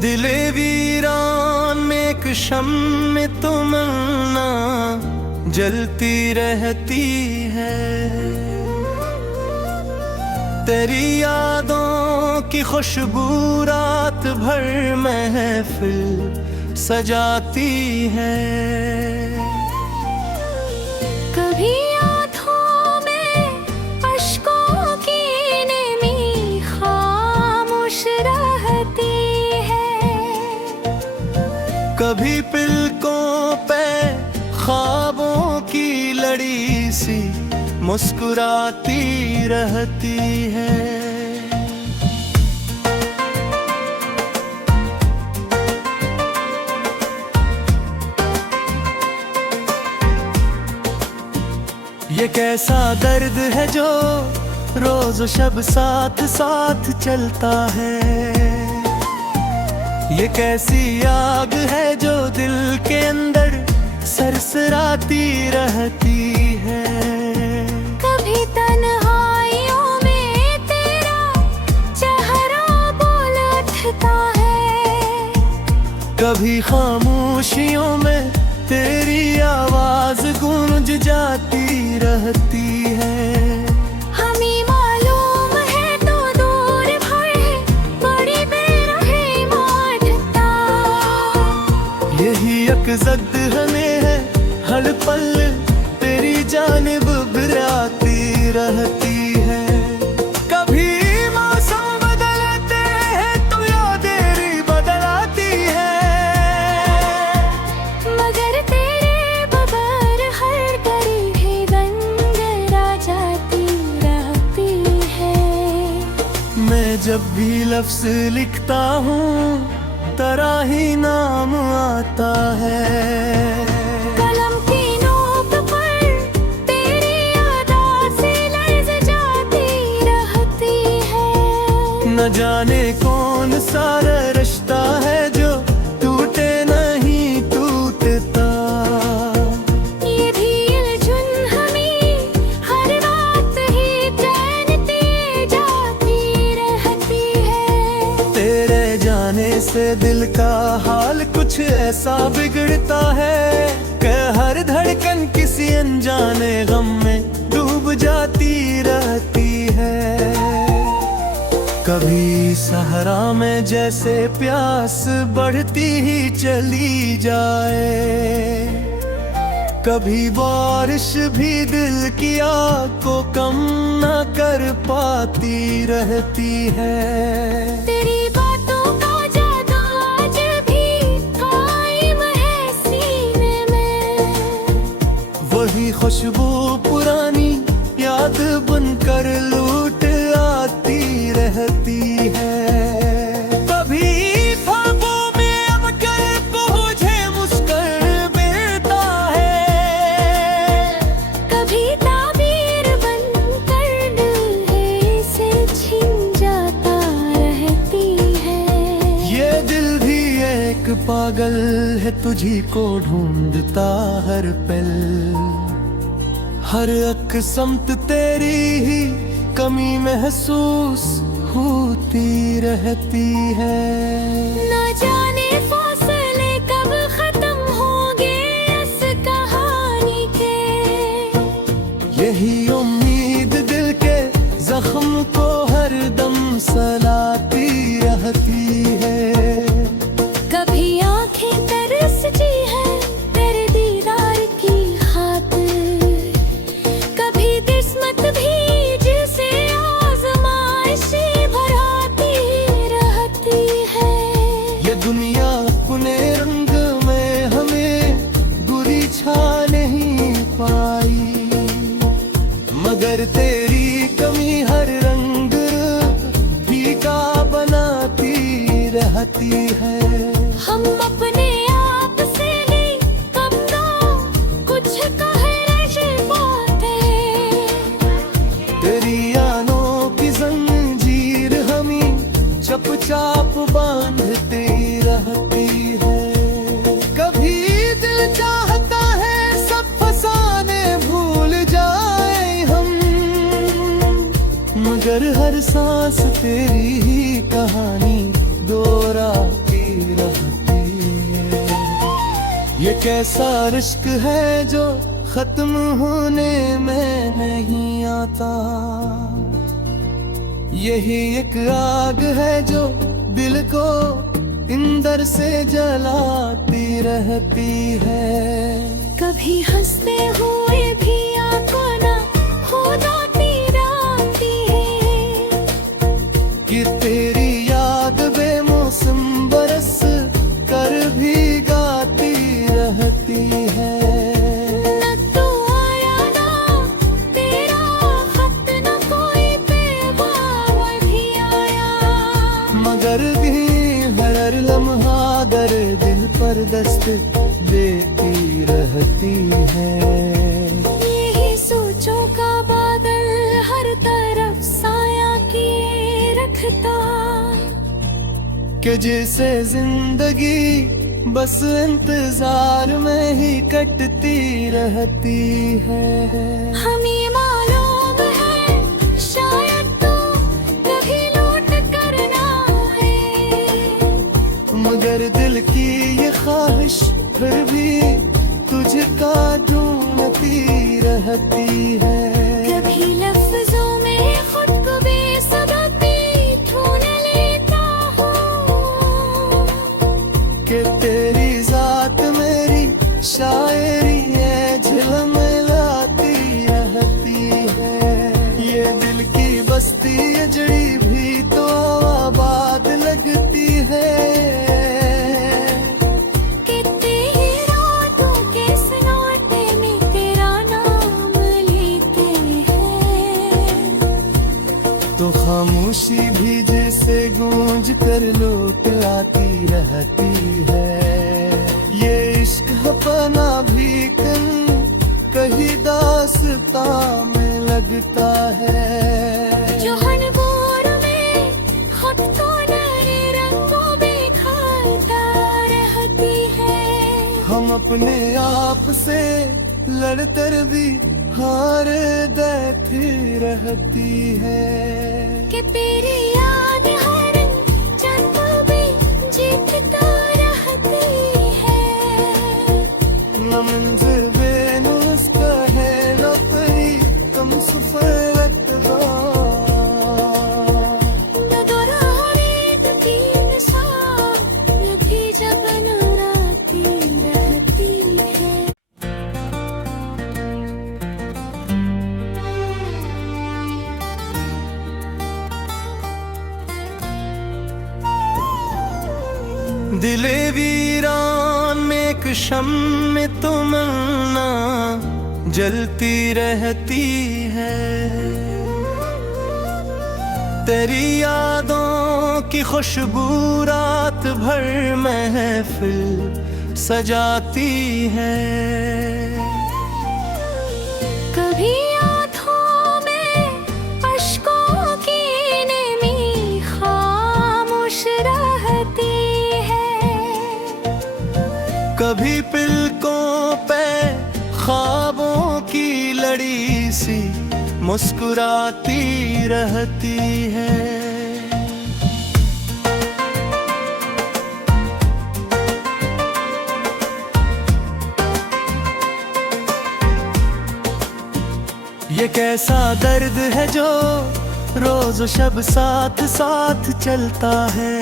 दिले वीरान में एक शम्म तमन्ना जलती रहती है। तेरी यादों की खुशबू रात भर महफिल सजाती है। कभी आँखों में अश्कों की नमी खामोश रहती है। कभी पलकों पे ख्वाबों की लड़ी सी मुस्कुराती रहती है। ये कैसा दर्द है जो रोज शब साथ साथ चलता है। ये कैसी आग है जो दिल के अंदर सरसराती रहती है। कभी तन्हाइयों में तेरा चेहरा बोल उठता है। कभी खामोशियों में तेरी आवाज गूंज जाती रहती है। हमें मालूम है तो दूर भर है बड़ी बेरहम मारता। यही अकज़द हमें है हर पल तेरी जानिब बिराती रहती है। कभी मौसम बदलते हैं तो यादें बदलाती है। मगर तेरे बगैर हर घड़ी गंजरा जाती रहती है। मैं जब भी लफ्ज लिखता हूँ तेरा ही नाम आता है। कलम की नोक पर तेरी यादें से लर्ज़ जाती रहती है। न जाने कौन सा रिश्ता है जो टूटे नहीं टूटता। ये दिल जुन हमें हर रात ही चैन दिए जाती रहती है। तेरे जाने से दिल का हाल कुछ ऐसा बिगड़ता है कि हर धड़कन किसी अनजाने गम में डूब जाती रहती है। कभी सहरा में जैसे प्यास बढ़ती ही चली जाए। कभी बारिश भी दिल की आग को कम न कर पाती रहती है। तेरी बातों का जादू आज भी कायम है सीने में। वही खुशबू पुरानी याद बनकर लूट आती रहती है। कभी ख्वाबों में अब कर को मुझे मुस्कुरा मिलता है। कभी ताबीर बनकर दिल से छिन जाता रहती है। ये दिल भी एक पागल है तुझी को ढूंढता हर पल। हर एक समत तेरी ही कमी महसूस होती रहती है। न जाने फासले कब खत्म होंगे इस कहानी के। यही उम्मीद दिल के जख्म को हर दम सलाती रहती है। कभी आंखें तरसती हैं तेरे दीदार की खातिर। कभी किस्मत भी जिसे आज़माइशें भराती रहती है। ये दुनिया अपने रंग में हमें बुरी छा नहीं पाई। मगर तेरी कमी हर रंग फीका बनाती रहती है। हम अपने आप से नहीं कब कुछ कह नहीं पाते। तेरी यादों की जंजीर हमें चुपचाप बांधती रहती है। कभी दिल चाहता है सब फसाने भूल जाए हम। मगर हर सांस तेरी ही कहानी दोहराती कैसा रिश्क है जो खत्म होने में नहीं आता। यही एक आग है जो दिल को अंदर से जलाती रहती है। कभी हंसते हुए भी आंखों ना हो जाती रहती है कि तेरी याद बेमौसम बरस कर भी गाती रहती है। न तू आया ना तेरा खत न कोई पैगाम भी आया, मगर भी हर लम्हा दर दिल पर दस्त देती रहती है। यही सोचों का बादल हर तरफ साया किए रखता, कि जिसे जिंदगी बस इंतजार में ही कटती रहती है। हमें मालूम है शायद तू कभी लौट कर ना आए, मगर दिल की ये ख्वाहिश फिर भी तुझका ढूंढती रहती है। कभी लफ्जों में खुद को बेसबब भी ढूंढ लेता हूँ, कि तेरी जात मेरी शायरी है झिलमिलाती रहती है। ये दिल की बस्ती अजड़ी भी तो आबाद लगती है। कि तेरी रातों के सन्नाटे में तेरा नाम लेते हैं, तो खामोशी भी जैसे गूंज कर लोट लाती रहती है। ये इश्क अपना भी कहीं दास्तां में लगता है। जो हनबोर में खुद को नए रंगों में ढालता रहती है। हम अपने आप से लड़कर भी हार देती रहती है। कि तेरी याद हर जन्म में जीतता रहती है। न मंजिल बेनुस्खा है न कोई कम सफर न दोहराए तीन साल ये भी जब बनाती रहती है। दिले वीरान में एक शम्म तमन्ना जलती रहती है। तेरी यादों की खुशबू रात भर महफिल सजाती है। कभी आँखों में अश्कों की नमी खामोश रहती है। कभी पिलकों पे ख्वाबों की लड़ी सी मुस्कुराती रहती है। ये कैसा दर्द है जो रोज शब साथ साथ चलता है।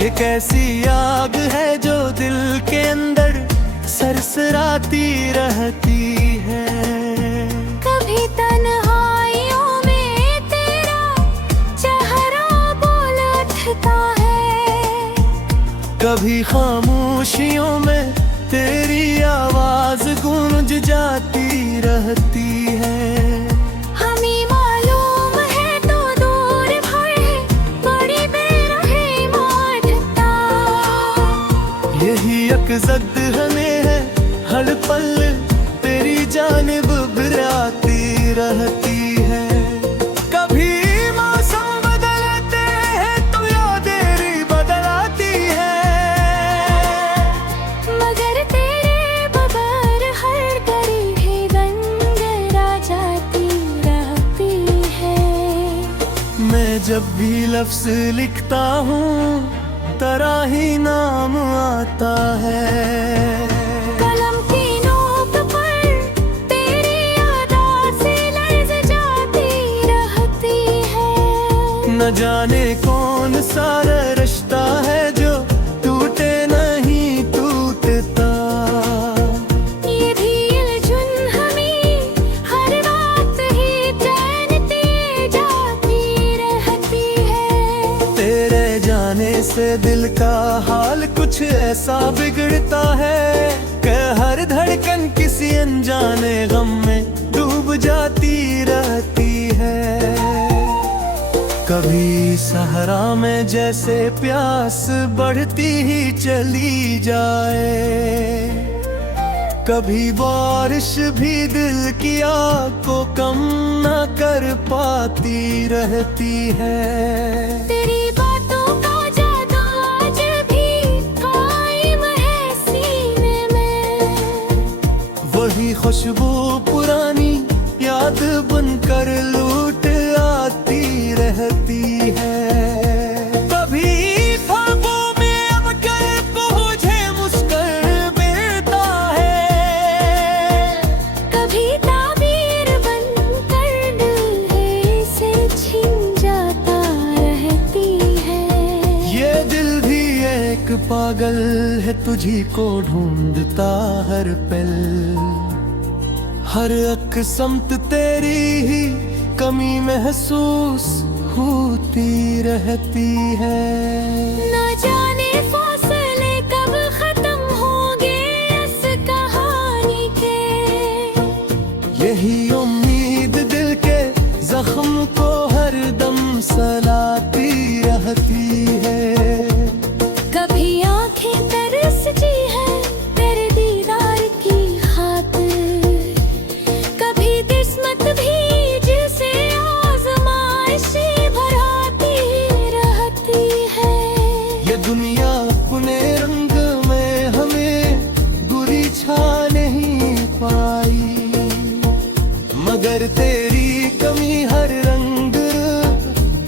ये कैसी आग है जो दिल के अंदर सरसराती रहती है। कभी तन्हाइयों में तेरा चेहरा बोल उठता है। कभी खामोशियों में तेरी आवाज गूंज जाती रहती है। हमें मालूम है तो दूर भर है बड़ी बेरहम मारता। यही अकज़द हमें है हर पल तेरी जानिब बिराती रहती है। कभी मौसम बदलते हैं तो यादें बदलाती है। मगर तेरे बगैर हर घड़ी गंजरा जाती रहती है। मैं जब भी लफ्ज लिखता हूँ तरह ही नाम आता है। कलम की नोक पर तेरी यादों से लर्ज जाती रहती है। न जाने कौन सा रिश्ता है जो टूटे नहीं टूटता। ये धील जुन हमें हर रात ही चैन दिए जाती रहती है। तेरे जाने से दिल का हाल कुछ ऐसा बिगड़ता है कि हर धड़कन किसी अनजाने गम में डूब जाती रहती है। कभी सहरा में जैसे प्यास बढ़ती ही चली जाए, कभी बारिश भी दिल की आग को कम न कर पाती रहती है। तेरी बातों का जादू आज भी कायम है सीने में। वही खुशबू पुरानी याद बनकर लूट आती रहती है। कभी ख्वाबों में अब कर को मुझे मुस्कुरा मिलता है। कभी ताबीर बनकर दिल से छिन जाता रहती है। ये दिल भी एक पागल है, तुझी को ढूंढता हर पल। हर एक समत तेरी ही कमी महसूस होती रहती है। न जाने फासले कब खत्म होंगे इस कहानी के। यही उम्मीद दिल के जख्म को हर दम सलाती रहती है। कभी आंखें तरसती हैं तेरे दीदार की खातिर। कभी किस्मत भी जिसे आज़माइशें भराती रहती है। ये दुनिया अपने रंग में हमें बुरी छा नहीं पाई, मगर तेरी कमी हर रंग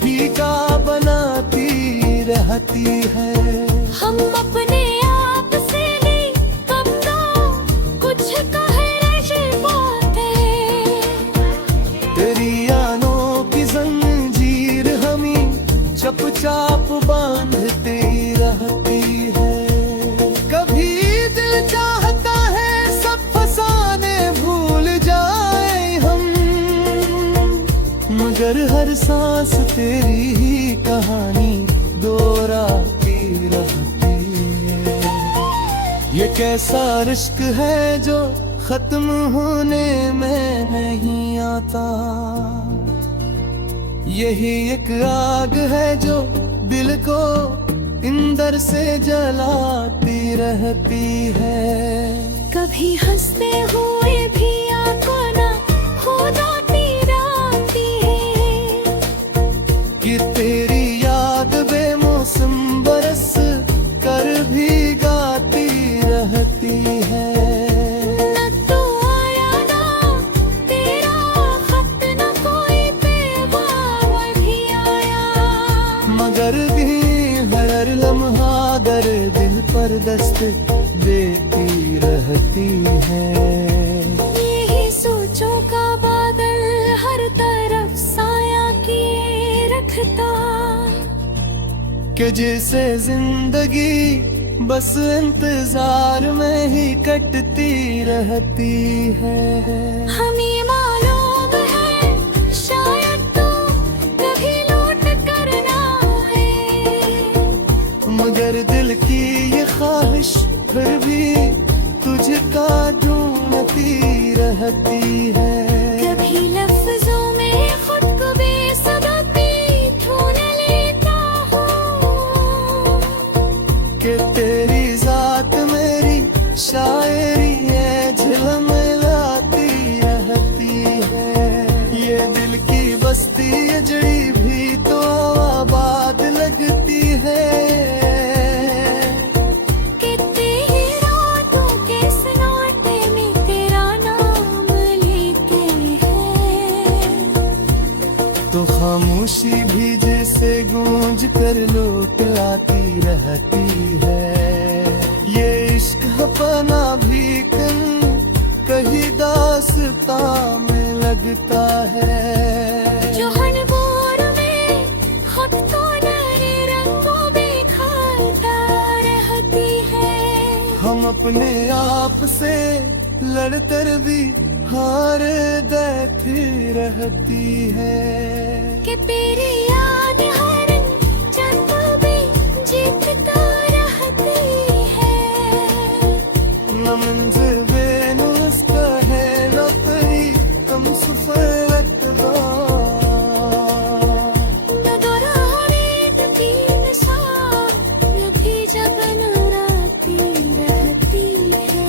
फीका बनाती रहती है। हम अपने आप से नहीं कब कुछ कह नहीं पाते। तेरी यादों की जंजीर हमें चुपचाप बांधते रहती है। कभी दिल चाहता है सब फसाने भूल जाए हम, मगर हर सांस तेरी ही कहानी दोहराती रहती है। ये कैसा रिश्क है जो खत्म होने में नहीं आता। यही एक आग है जो दिल को इंदर से जलाती रहती है। कभी हंसते हुए भी आंखों न हो जाती रहती है। कि तेरी याद बेमौसम बरस कर भी गाती रहती है। न तू आया ना तेरा खत न कोई पैगाम भी आया। मगर भी हर लम्हा दर दिल पर दस्त देती रहती है। यही सोचों का बादल हर तरफ साया किए रखता। कि जिसे जिंदगी बस इंतजार में ही कटती रहती है। हमें मालूम है शायद तू कभी लौट कर ना आए, मगर दिल की ये ख्वाहिश फिर भी तुझका ढूंढती रहती है। कभी लफ्जों में खुद को बेसबब भी ढूंढ लेता हूँ। कि तेरी जात मेरी शायरी है झिलमिलाती रहती है। ये दिल की बस्ती अजड़ी भी तो आबाद लगती है। कि तेरी रातों के सन्नाटे में तेरा नाम लेते हैं। तो खामोशी भी जैसे गूंज कर लौट लाती रहती है। ये इश्क अपना भी कहीं दास्तां में लगता है। जो हनबोर में खुद को नए रंगों में खाता रहती है। हम अपने आप से लड़कर भी हार देती रहती है। कि तेरी याद हर जन्म में जीतता रहती है। न मंजिल बेनुस्खा है न कोई हम सफर इत्तबा। न दोराहे तीन शाम ये भी जगन राती रहती है।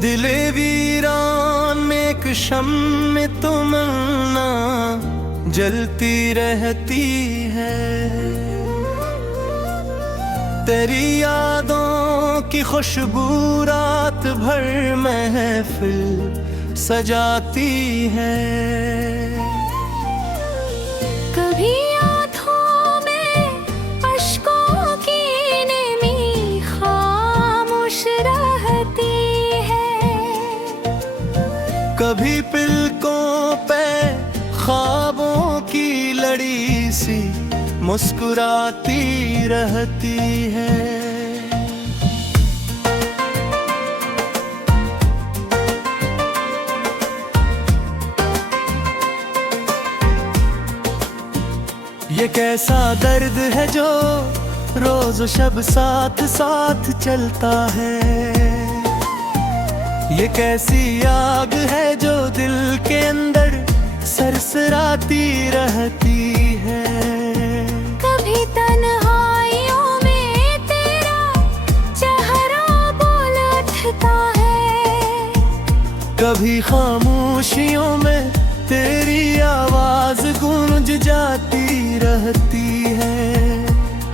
दिले वीरान में एक शम्म तमन्ना जलती रहती है। तेरी यादों की खुशबू रात भर महफिल सजाती है। कभी आँखों में अश्कों की नमी खामोश रहती है। कभी पिलकों पे ख्वाबों की लड़ी सी मुस्कुराती रहती है। ये कैसा दर्द है जो रोज शब साथ साथ चलता है। ये कैसी आग है जो दिल के अंदर सरसराती रहती है। कभी तन्हाइयों में तेरा चेहरा बोल उठता है। कभी खामोशियों में तेरी आवाज गूंज जाती रहती है।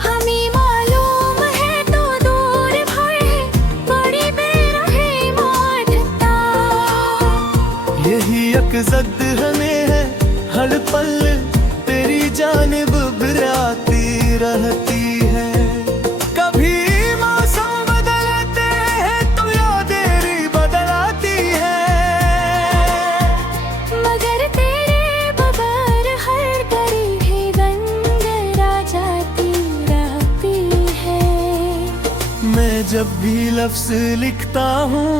हमें मालूम है तो दूर भर है बड़ी बेरहम मारता। यही अकज़द हमें है हर पल तेरी जानिब बिराती रहती है। कभी मौसम बदलते हैं तो यादें बदलाती है। मगर तेरे बगैर हर घड़ी भी गंजरा जाती रहती है। मैं जब भी लफ्ज लिखता हूँ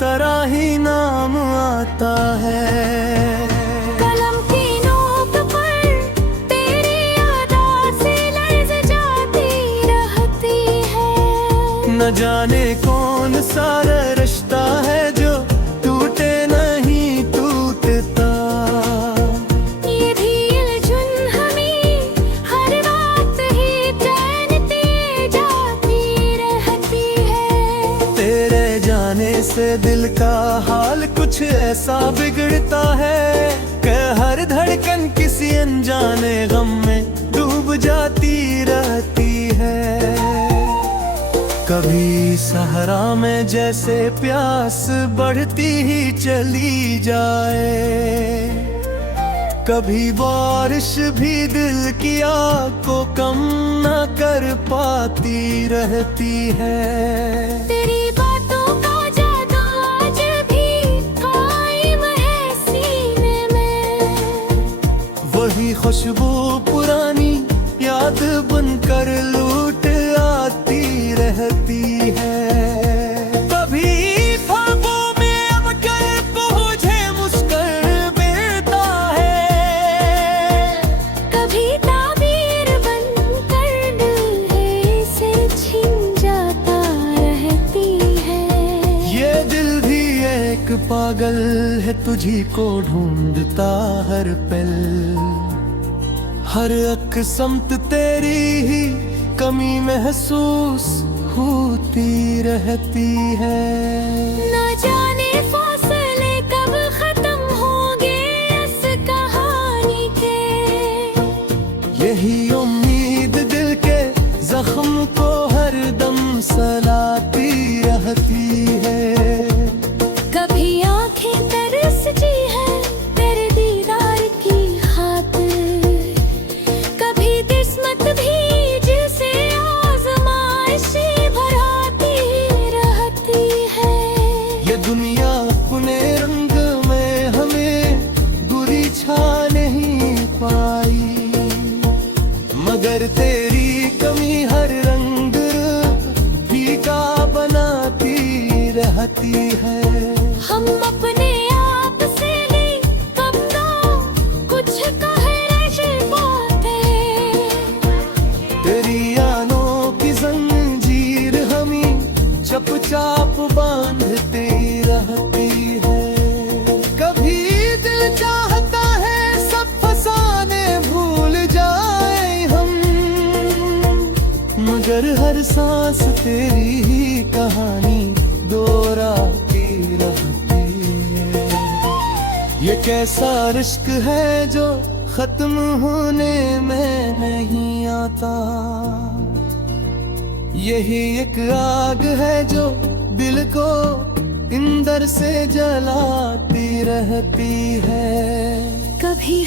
तेरा ही नाम आता है। कलम की नोक पर तेरी यादें से लर्ज़ जाती रहती है। न जाने कौन सा रिश्ता है जो टूटे नहीं टूटता। ये दिल जुन हमें हर रात ही चैन दिए जाती रहती है। तेरे जाने से दिल का हाल कुछ ऐसा बिगड़ता है कि हर धड़कन किसी अनजाने गम में डूब जाती रहती है। कभी सहरा में जैसे प्यास बढ़ती ही चली जाए। कभी बारिश भी दिल की आग को कम न कर पाती रहती है। तेरी बातों का जादू आज भी कायम है सीने में। वही खुशबू पुरानी याद बनकर लूट आती रहती है। कभी ख्वाबों में अब कर मुझे मुस्कुरा बेता है। कभी ताबीर बनकर दिल से छिन जाता रहती है। ये दिल भी एक पागल है तुझी को ढूंढता हर पल। हर एक समत तेरी ही कमी महसूस होती रहती है। न जाने फासले कब खत्म होंगे इस कहानी के। यही उम्मीद दिल के जख्म को हर दम सला हर सांस तेरी ही कहानी दोहराती रहती है। ये कैसा इश्क है जो खत्म होने में नहीं आता, यही एक आग है जो दिल को अंदर से जलाती रहती है। कभी